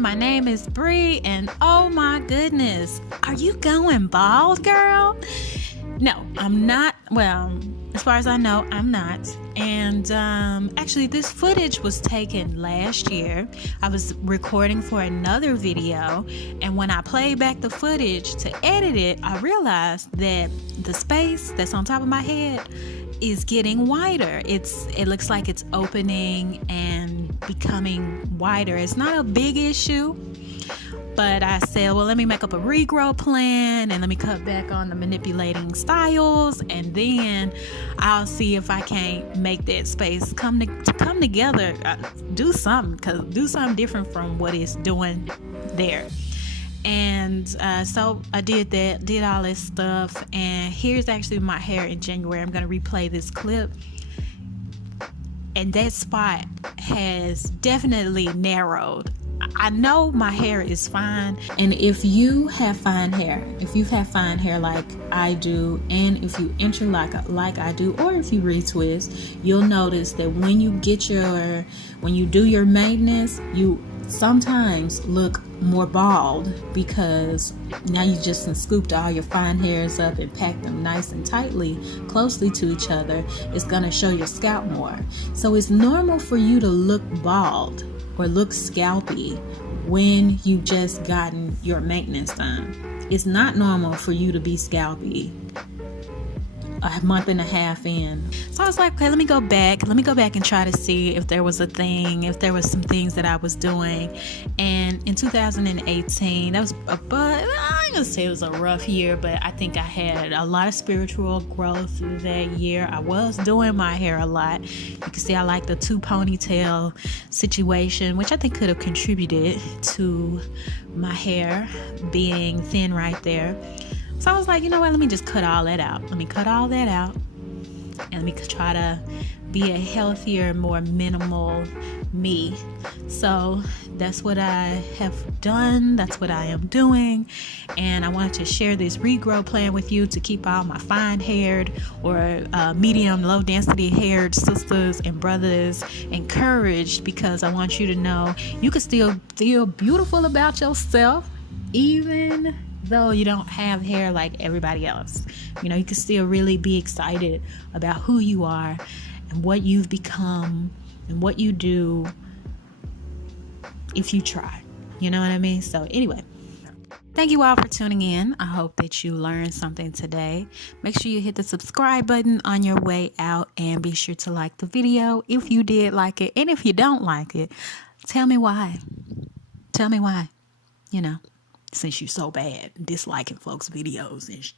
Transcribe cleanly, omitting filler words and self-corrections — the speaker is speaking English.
everyone. My name is Bree, and oh my goodness, are you going bald, girl? No, I'm not. Well, as far as I know, I'm not. And actually, this footage was taken last year. I was recording for another video, and when I played back the footage to edit it, I realized that the space that's on top of my head is getting wider. It looks like it's opening and becoming wider. It's not a big issue, but I said, well, let me make up a regrow plan and let me cut back on the manipulating styles, and then I'll see if I can't make that space come together, do something different from what it's doing there. And so I did all this stuff, and here's actually my hair in January. I'm going to replay this clip, and that spot has definitely narrowed. I know my hair is fine, and if you have fine hair, like I do, and if you interlock like I do, or if you retwist, you'll notice that when you do your maintenance, you sometimes look more bald, because now you just scooped all your fine hairs up and packed them nice and closely to each other. It's going to show your scalp more. So it's normal for you to look bald or look scalpy when you just gotten your maintenance done. It's not normal for you to be scalpy a month and a half in. So I was like, okay, let me go back and try to see if there was some things that I was doing. And in 2018, that was I ain't gonna say it was a rough year, but I think I had a lot of spiritual growth that year. I was doing my hair a lot. You can see I like the 2 ponytail situation, which I think could have contributed to my hair being thin right there. So I was like, you know what, let me just cut all that out. And let me try to be a healthier, more minimal me. So that's what I have done. That's what I am doing. And I wanted to share this regrow plan with you to keep all my fine-haired or medium, low-density haired sisters and brothers encouraged, because I want you to know you can still feel beautiful about yourself, even though you don't have hair like everybody else. You know, you can still really be excited about who you are and what you've become and what you do if you try. You know what I mean? So anyway, thank you all for tuning in. I hope that you learned something today. Make sure you hit the subscribe button on your way out, and be sure to like the video if you did like it. And if you don't like it, tell me why. You know, since you're so bad disliking folks' videos and